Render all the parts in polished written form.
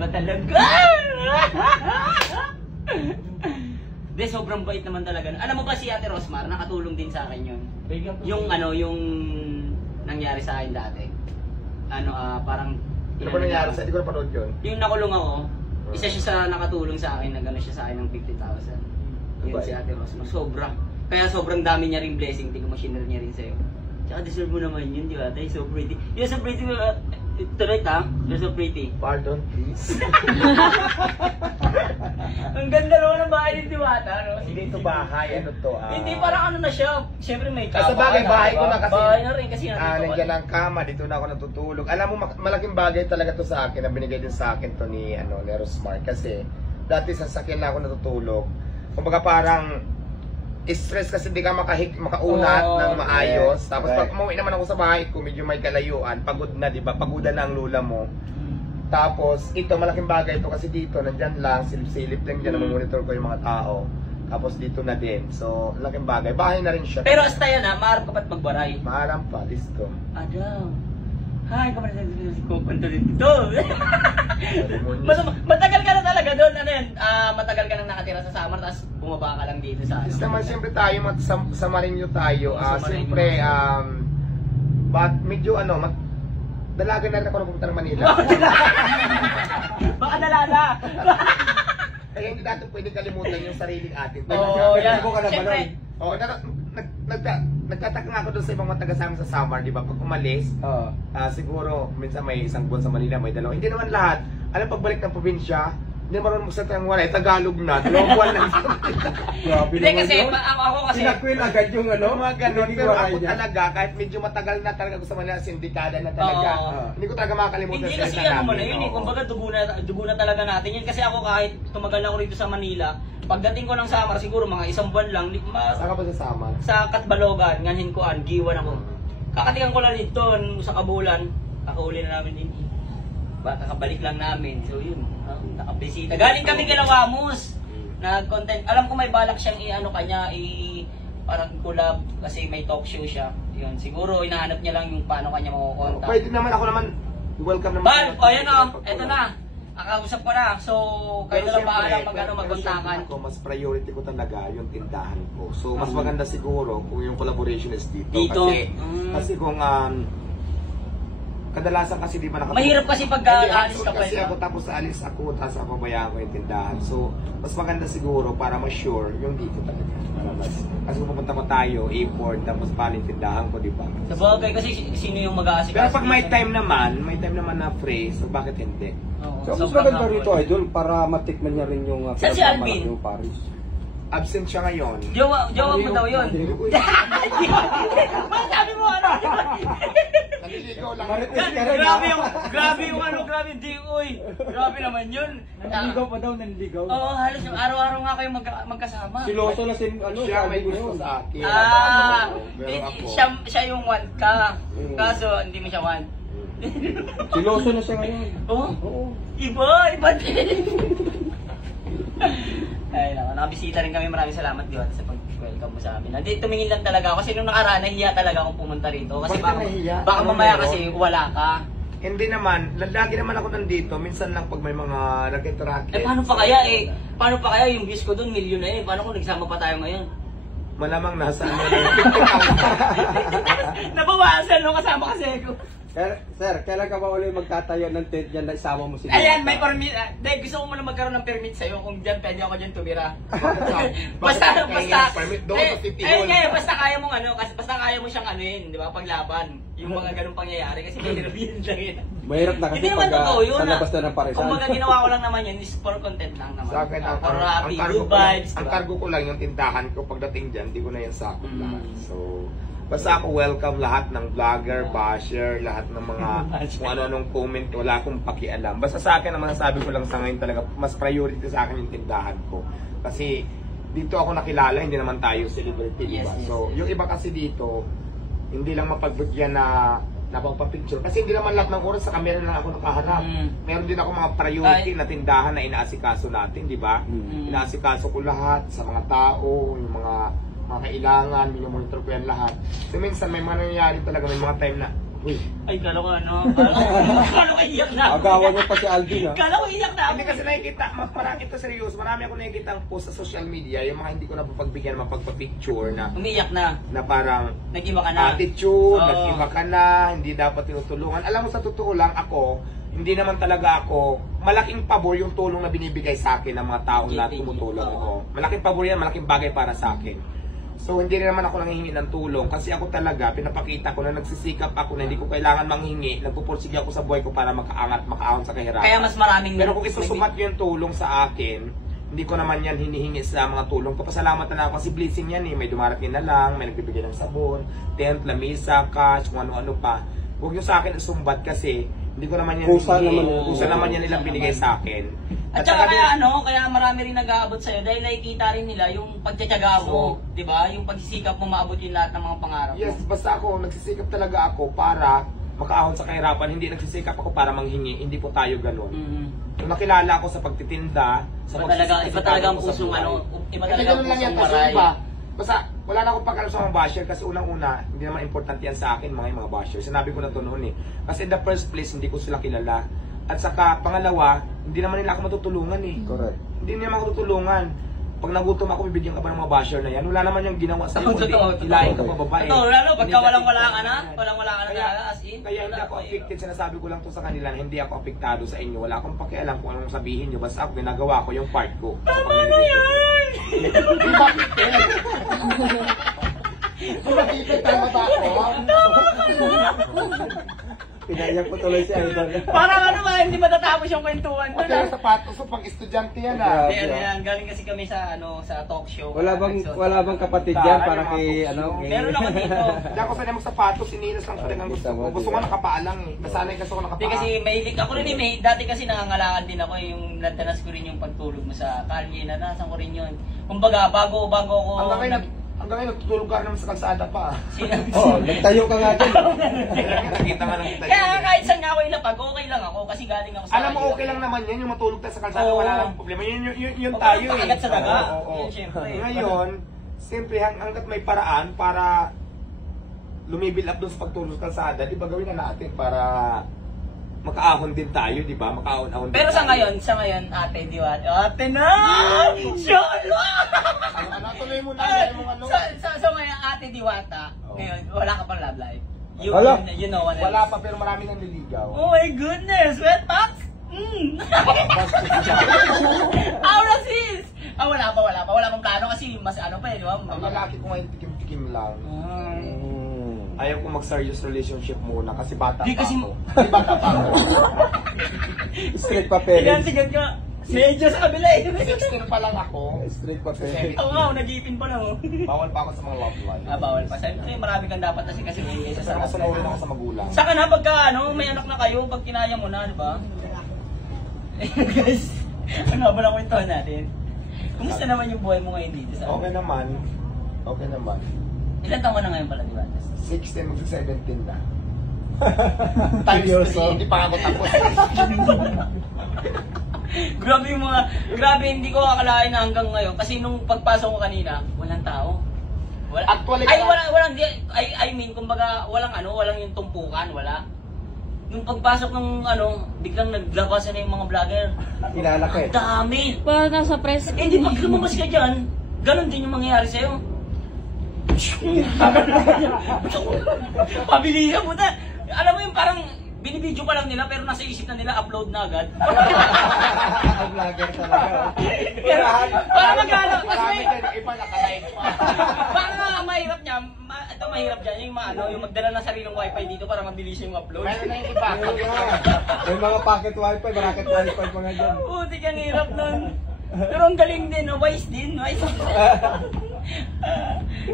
Ba talaga? De, sobrang bait naman talaga. Alam mo ba si Ate Rosmar, nakatulong din sa akin yun. Yung ano, yung nangyari sa akin dati. Ano, parang... Ano ba nangyari sa? Hindi ko napanood yun. Yung nakulong ako, isa siya sa nakatulong sa akin, nagano siya sa akin ng 50,000. Yun si Ate Rosmar. Sobra. Kaya sobrang dami niya rin blessing. Tingnan mo, shinare niya rin sa'yo. Tsaka deserve mo naman yun, di ba? You're so pretty. You're so pretty. Tonight ha? You're so pretty. Pardon, please. Ang ganda naman ng bahay ni Diwata, no? Hindi ito bahay, ano to? Hindi, parang ano na siya. Siyempre may Sa bagay, bahay ko na kasi. Bahay na rin kasi nandiyan ang kama, dito na ako natutulog. Alam mo, malaking bagay talaga to sa akin, na binigay din sa akin to ni Rosmar. Kasi, dati sa sakyan na ako natutulog. Kumbaga parang, stress kasi hindi ka makaunat ng maayos. Tapos pag umuwi naman ako sa bahay ko, medyo may kalayuan, pagod na, di ba? Pagoda na ang lula mo. Tapos, ito, malaking bagay ito kasi dito, nandyan lang, silip-silip lang dyan, namumonitor ko yung mga tao. Tapos dito na din. So, laking bagay. Bahay na rin siya. Pero hasta yan ha, maharap ka ba't magbaray? Maharap pa, listo. Adam. Hi, kaman na si Kukunto dito. Matagal ka na talaga doon. Ano yan? Matagal ka nang nakatira sa Samar, tapos bumaba ka lang dito sa Just naman, siyempre tayo, sa Marinyo tayo. Siyempre, medyo dalaga na rin ako nagpunta ng Manila. Baka nalala. Kaya hindi natin pwedeng kalimutan yung sariling atin. Oo, yan. Siyempre. Nagtataka nga ako doon sa ibang mga taga-sama sa Samar, di ba? Pag umalis, siguro, minsan may isang buwan sa Manila, may dalawa. Hindi naman lahat. Alam, pagbalik ng probinsya, hindi marunong magsalita ng wala, Tagalog na, dalawang buwan na. Hindi kasi, ako kasi... Sinakwil agad yung mga ganun. Pero ako talaga, kahit medyo matagal na talaga gusto Manila, sindikada na talaga. Hindi ko talaga makakalimutan hindi kasi ano mo na yun, kumbaga dugo na talaga natin yun. Kasi ako kahit tumagal ako rito sa Manila, pagdating ko ng Samar, siguro mga isang buwan lang. Saan ka ba sa Samar? Sa Katbalogan, nganhin ko giwan ako. Kakatikan ko lang dito sa Kabulan, kakauli na namin din. Kakabalik lang namin. So yun, nakabisita. Galing kami Galawamos. Nag-content. Alam ko may balak siyang parang collab kasi may talk show siya. Yun, siguro hinahanap niya lang yung paano kanya makukontak. Pwede naman ako naman, welcome naman. Yan eto na. Nakausap ko na. So, kayo na lang bahala magkontakan. Mas priority ko talaga yung tindahan ko. So, mas maganda siguro kung yung collaboration is dito. Kasi kung kadalasan kasi di ba nakapag... Mahirap kasi pag alis ka pa. Kasi ako tapos alis ako, tapos ako pabayaan ko yung tindahan. So, mas maganda siguro para ma-sure yung dito talaga. Kasi kung pupunta ko tayo, import, tapos paano yung tindahan ko, di ba? Sa bagay, kasi sino yung mag-aasikaso? Pero pag may time naman na free, so bakit hindi? So, mas maganda rito, idol, para matikman niya rin yung... Saan si Alvin? Paris. Absent siya ngayon. Jowa mo daw yun. Sabi mo ano? Naliligaw lang. Grabe naman yun. Nanligaw pa daw, nanligaw. Oo, halos yung araw-araw nga kayo magkasama. Siloso na siya may gusto sa akin. Siya yung one ka. Kaso hindi mo siya one. Siloso na siya ngayon. Oo. Iba din. Ay, nakabisita rin kami. Maraming salamat Diwata sa pag-welcome mo sa amin. Tumingin lang talaga ako kasi nung nakaraan nahiya talaga akong pumunta rito kasi baka mamaya kasi wala ka. Hindi naman, lagi naman ako nandito. Minsan lang pag may mga nag-interact. Paano pa kaya yung views ko doon, milyon na paano kung nagsama pa tayo ngayon? Malamang nasa Nabawasan no, kasama kasi ako. Sir, kailan ka ba ulit magtatayo ng tent dyan na isama mo si Ayan, may permit. Gusto ko muna magkaroon ng permit sa'yo kung dyan pwede ako dyan tumira. basta kaya mong basta kaya mo siyang anuhin, di ba, paglaban. Yung mga ganung pangyayari kasi may hirapin lang yun. Mahirap na kasi hindi naman totoo yun. Sa labas na ng parisan. Kung mga ginawa ko lang naman yun is for content lang naman. Sa akin, ang cargo ko lang yung tindahan ko. Pagdating dyan, hindi ko na yung sakot lahat. So, basta ako welcome lahat ng vlogger, basher, lahat ng mga kung ano-anong comment, wala akong pakialam. Basta sa akin, ang masasabi ko lang sa ngayon talaga, mas priority sa akin yung tindahan ko. Kasi dito ako nakilala, hindi naman tayo celebrity, diba? So, yung iba kasi dito, hindi lang mapagbigyan na napagpa-picture. Kasi hindi naman lahat ng oras sa camera lang ako nakaharap. Meron din ako mga priority na tindahan na inaasikaso natin, di ba? Inaasikaso ko lahat sa mga tao, yung mga kailangan, minumonitor ko yan lahat. So minsan may mga nangyayari talaga, may mga time na Uy, Ay, kala ko ano. Kala ko iyak na. agawan mo pa si Alvin ha. Kala ko iyak na. Hindi kasi nakikita, marami ito seryoso, marami ako nakikita ang post sa social media, yung mga hindi ko napapagbigyan, mapagpa-picture na Umiiyak na. parang Nag-iba ka na. attitude, Oo. nag-iba ka na, hindi dapat tinutulungan. Alam mo, sa totoo lang ako, hindi naman talaga ako, malaking pabor yung tulong na binibigay sa akin ng mga taong na tumutulong ako. Malaking pabor yan, malaking bagay para sa akin. So, hindi rin naman ako nanghihingi ng tulong kasi ako talaga, pinapakita ko na nagsisikap ako na hindi ko kailangan manghingi, nagpupursige ako sa buhay ko para makaangat, makaahon sa kahirapan. Kaya mas maraming... Pero kung isusumat yung tulong sa akin, hindi ko naman yan hinihingi sa mga tulong. Papasalamatan na ako kasi blessing yan eh. May dumarating na lang, may nagbibigay ng sabon, tent, lamisa, cash, kung ano-ano pa. Huwag nyo sa akin isumbat kasi hindi ko naman yan Kusa hinihingi. naman. Kusa naman yan nilang binigay sa akin. At saka kaya kaya marami rin nag-aabot sa'yo dahil nakikita rin nila yung pagtsatsaga mo, di ba? Yung pagsisikap mo maabot yung lahat ng mga pangarap mo. Yes, basta ako, nagsisikap talaga ako para makaahon sa kahirapan. Hindi nagsisikap ako para manghingi. Hindi po tayo ganun. Nung nakilala ako sa pagtitinda, sa Iba talaga ang pusong iba talaga ang pusong maray. Basta wala na akong pagkalam sa mga basher kasi unang-una, hindi naman importante yan sa akin mga basher. Sinabi ko na to noon eh. Kasi in the first place, hindi ko sila kilala. At saka pangalawa, hindi naman nila ako matutulungan eh. Correct. Hindi niya ako tutulungan. Pag nagutom ako, bibigyan ka ba ng mga basher na yan? Wala naman yung ginawa sa'yo, kundi ilahin ka pa babae. Totoo, lalo pagka walang-wala ka na, walang-wala ka na Kaya, talaga, as in. kaya hindi ako affected, sinasabi ko lang to sa kanila na hindi ako apektado sa inyo. Wala akong pakialam kung anong sabihin nyo. Basta ako, ginagawa ko yung part ko. Tama na yan! Di ba, Peter? Di ba, Peter? Tama ba ako? Pinaiyak ko tuloy si Idol. Parang hindi matatapos yung kwentuhan doon. Pati yung sapatos so pang estudyante yan Grabe. Yan, galing kasi kami sa sa talk show. Wala bang kapatid dyan para kay Meron ako dito. Hindi ako sanay magsapatos, inilas lang talagang gusto ko. Gusto ko nakapaalang eh. Nasanay kasi ako Hindi nakapaalang. kasi mahilig ako rin dati kasi nangangalakal din ako yung nadanas ko rin yung pagtulog mo sa kalye na nasan ko rin yun. Kumbaga bago ako Hanggang ngayon, tutulog ka naman sa kalsada pa. Oh, nagtayo ka nga dyan. Nakita nga ng Kaya kahit saan nga ako ilapag, okay lang ako kasi galing ako sa Alam mo, okay lang naman yan, yung matulog tayo sa kalsada, wala lang problema. Yun tayo eh. Agad sa daga. Oo. Yun, syempre. Ngayon, siyempre hanggat may paraan para lumibil up doon sa pagtulog sa kalsada, di ba gawin na natin para makaahon din tayo, di ba? Makaahon-ahon din Pero sa tayo. ngayon, ate Diwata. Ate na! Sholo! Ano, tuloy mo na, dahil mo ano. Sa ngayon, ate Diwata, ngayon, wala ka pang love life. Wala. You know what else. Wala pa, pero marami nang niligaw. Oh my goodness! Wet packs? Aura sis! Wala pa. Wala pang plano kasi mas pa eh, di ba? Ang lalaki ko ngayon, tikim-tikim lang. Ayaw ko mag-serious relationship muna kasi bata Di pa kasi- ako. Di bata pa ako. Straight papeles. Sigan ka. Medyo sa kabila eh. 16 pa lang ako. Straight papeles. Oo nga, nag-iipin pa lang oh. Bawal pa ako sa mga love life. Bawal pa. Siyempre, marami kang dapat kasi bigay Kasi sa nakasunod ako sa magulang. Saka na pagka may anak na kayo, pag kinaya mo na, di ba? Guys, ano ba na kwentuhan natin? Kumusta naman yung buhay mo ngayon dito sa Okay naman. Okay naman. Ilan taon ka na ngayon pala, di ba? 16 mag-17 na. Times 3, hindi pa ako tapos. Grabe hindi ko akalain na hanggang ngayon kasi nung pagpasok ko kanina, walang tao. Actually, Walang I mean, kumbaga walang yung tumpukan, wala. Nung pagpasok ng biglang naglabasan na yung mga vlogger. Kilala ka eh. Ang dami. Pa, nasa press. Di pag lumabas ka dyan, ganun din yung mangyayari sa'yo. Pabilisan mo na. Alam mo yung parang binibidyo pa lang nila pero nasa isip na nila upload na agad. Ang vlogger talaga. Pero para magkano, mas marami may, tayo iba nakalive pa. para mahirap niya, ito mahirap dyan, yung magdala ng sariling wifi dito para mabilis yung upload. Meron na yung iba. May mga pocket wifi, bracket wifi pa nga dyan. Puti kang hirap nun. Pero ang galing din, wise din.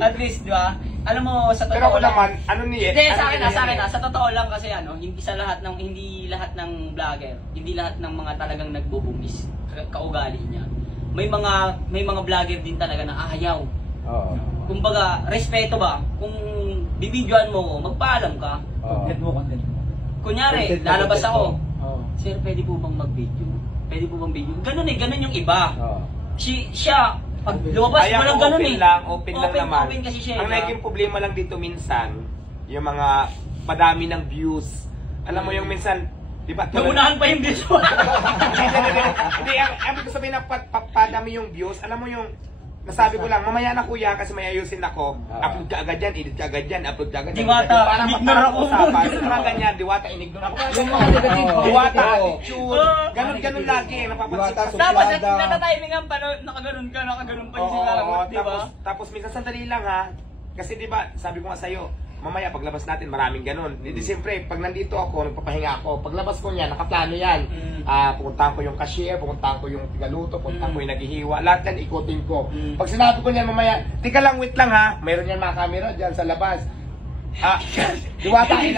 At least, di ba? Alam mo, sa totoo Pero ako lang. naman, ano niya? Hindi, sa akin sa totoo lang kasi hindi lahat ng vlogger, hindi lahat ng mga talagang nagbubungis kaugali niya. May mga vlogger din talaga na ayaw. Oo. Kumbaga, respeto ba? Kung bibidyoan mo ko, magpaalam ka. Oo. Kunyari, Content mo, lalabas content ako. mo. Sir, pwede po bang mag-video? Pwede po bang video? Ganun yung iba. Oo. Siya, pag lumabas, Kaya walang ganun open eh. lang, open lang naman. Open kasi siya. Ang diba? naging problema lang dito minsan, yung mga padami ng views. Alam mo yung minsan, di ba? Naunahan pa yung views mo. Hindi, ang ibig sabihin na padami yung views. Alam mo yung, nasabi ko lang, mamaya na kuya kasi may ayusin ako. Upload ka agad yan, edit ka agad yan, upload ka agad yan. Diwata, Parang ignore ako. usapan. Parang ganyan, diwata, inignore ako. Diwata, attitude. Ganun lagi. Diwata, Tapos suplada. natatimingan pa, nakaganon pa yung sila. Di ba? Tapos minsan sandali lang ha. Kasi di ba, sabi ko nga sa'yo, mamaya paglabas natin maraming ganun. Di siyempre, pag nandito ako, nagpapahinga ako, paglabas ko niyan, nakaplano yan. Pupuntahan ko yung cashier, pupuntahan ko yung tigaluto, pupuntahan ko yung naghihiwa. Lahat yan, ikutin ko. Pag sinabi ko niyan mamaya, tika lang, wait lang ha. Mayroon yan mga camera dyan sa labas. Diwata, ay,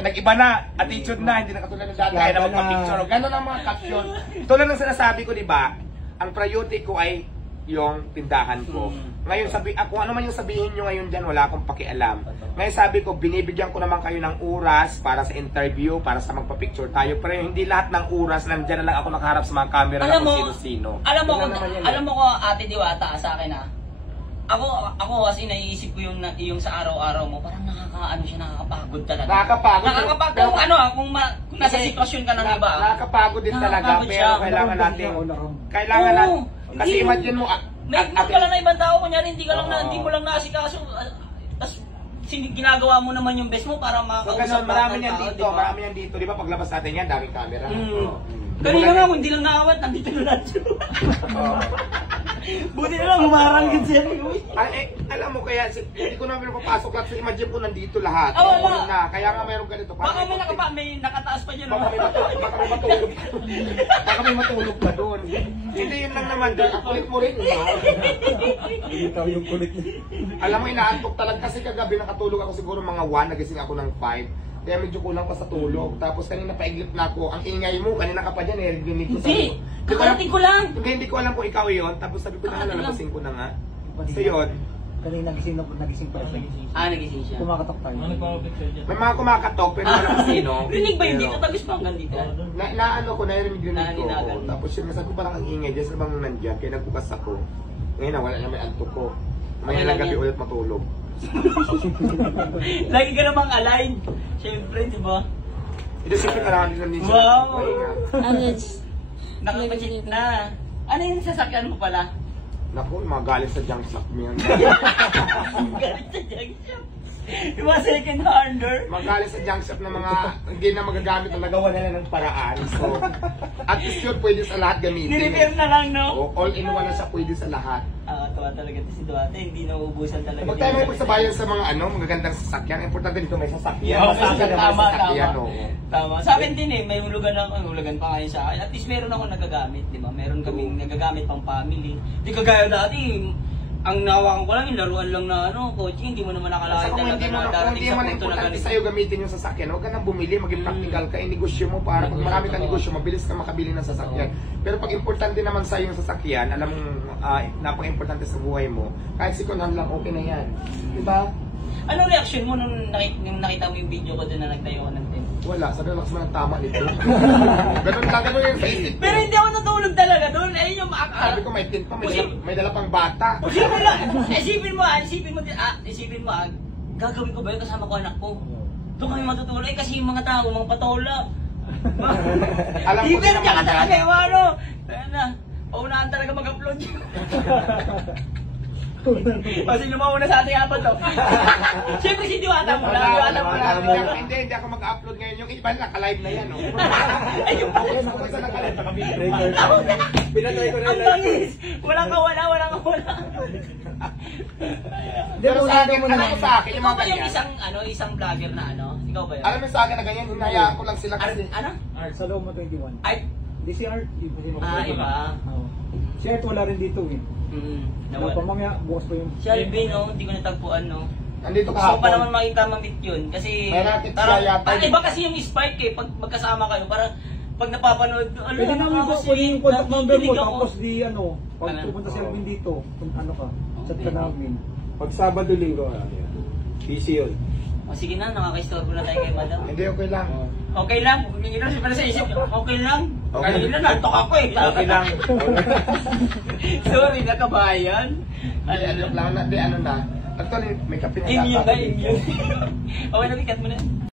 nag-iba na. Attitude na, hindi na katulad ng dati. Ay, na magpa-picture. Ganun ang mga caption. Tulad ng sinasabi ko, di ba? Ang priority ko ay yung tindahan ko. Ngayon kung ano man yung sabihin nyo ngayon dyan, wala akong pakialam. Ngayon sabi ko, binibigyan ko naman kayo ng oras para sa interview, para sa magpa-picture tayo. Pero hindi lahat ng oras, nandyan na lang ako nakaharap sa mga camera na kung sino-sino. Alam mo ko, Ate Diwata, sa akin ha. Ako kasi naiisip ko yung sa araw-araw mo, parang nakakapagod talaga. Nakakapagod. Kung nasa sitwasyon ka ng iba. Nakakapagod din talaga, pero kailangan natin. Kasi imagine mo, may ka lang na ibang tao, kunyari hindi mo lang naasikaso. Tapos ginagawa mo naman yung best mo para makausap. So, marami yan dito, marami yan dito. Di ba paglabas natin yan, daming camera. Kanina nga, kung hindi lang nakawat, nandito na lahat yun. Buti na lang, humarang yun siya. Alam mo, kaya hindi ko namin papasok lahat. So, imagine ko nandito lahat. Wala. Kaya nga mayroon ganito. Baka may nakataas pa dyan. Baka may matulog pa doon. Hindi, yun lang naman. Ang kulit mo rin. Ikaw yung kulit niya. Alam mo, inaantok talaga kasi kagabi nakatulog ako siguro mga 1, nagising ako ng 5. Kaya medyo kulang pa sa tulog. Tapos kanina paiglip na ako. Ang ingay mo, kanina ka pa dyan eh. Hindi, kakarating ko lang. Hindi ko alam kung ikaw yun. Tapos sabi ko na lalabasin ko na nga. So yun. Kanina nagising pa siya. Nagising siya. Kumakatok tayo. May mga kumakatok pero wala kasi sino. Rinig ba yun dito? Tagis pa hanggang dito? Naano ko, narinig ko. Naninagan. Tapos yun, nasabi ko parang ang ingay. Diyan sa bang nandyan. Kaya nagbukas ako. Ngayon na, wala na may antok ko. May lang gabi ulit matulog. Lagi ka namang aligned. Siyempre, di ba? Ito siyempre kailangan din siya. Wow! Nakapag Nakapag-cheat na. Ano yung sasakyan mo pala? Naku, mga galing sa junk shop mo yan. Galit sa junk shop. Yung mga second hander. Mga galing sa junk shop na mga hindi na magagamit na nagawa na ng paraan. So, at least yun pwede sa lahat gamitin. Nirepair na lang, no? All in one na siya pwede sa lahat. Tawa talaga ito si Duarte. Hindi nauubusan talaga. Pag tayo may pagsabayan sa mga magagandang sasakyan, importante dito may sasakyan. Oo, Masakyan na may tama. sasakyan, oo. Tama. Sa akin din eh, may hulugan pa ngayon sa akin. At least meron ako nagagamit, di ba? Meron kaming nagagamit pang family. Di kagaya dati, ang nawakan ko lang yung laruan lang na coaching, hindi mo naman nakalain talaga na darating sa punto na ganito. Sa'yo gamitin yung sasakyan, huwag ka nang bumili, maging practical ka, negosyo mo para pag marami kang negosyo, mabilis ka makabili ng sasakyan. Pero pag importante naman sa'yo yung sasakyan, alam mong napaka-importante sa buhay mo, kahit second hand lang, okay na yan. Diba? Anong reaction mo nung nakita mo yung video ko doon na nagtayo ko ng tent? Wala, sabi lang ng tama nito. Ganun yung sa isip ko. Pero hindi ako natulog talaga doon. Ayun yung Sabi ko may tent pa, may dala pang bata. Isipin mo, gagawin ko ba yun kasama ko anak ko? Doon kami matutulog kasi yung mga tao, mga patola. Alam ko din naman talaga yung paunahan talaga mag-upload yun. Kasi lumauna sa ating apat to. Siyempre si Diwata mo lang. Hindi ako mag-upload ngayon. Yung iba naka-live na yan. Ay, yung Kung saan naka-live, Pinatay ko na ang bangis! Walang kawala. Pero sa akin, alam mo sa akin, yung Ikaw mga ba yung ganyan. isang vlogger na Ikaw ba yun? Alam mo sa akin na ganyan, hinayaan ko lang sila kasi. Ano? Art sa Loma 21. Ay, Di si Art. iba. Oo. Si Art wala rin dito eh. Nawala. Mamaya, bukas pa yung... Si Alvin, hindi ko natagpuan, Nandito Gusto ko pa naman kahapon. makita mamit yun. Kasi, May racket siya yata. iba kasi yung spike eh. Pag magkasama kayo, parang pag napapanood, Pwede namin ba kunin yung contact number mo, nakikinig ako. tapos di pag Ano? pupunta si Alvin dito, kung ka, chat ka Okay. namin. Pag Sabado, Linggo, busy yun. Sige na, nakaka-istorbo na tayo kay Madam. Hindi, okay lang. Okay lang, humingi lang siya pala sa isip. Okay lang. Okay. Kanina nantok ako eh. Okay lang. Sorry, nakabayan. Ano lang na, ano na. Actually, may kape na Immune ba? yata. Immune. Okay na, bikat mo na.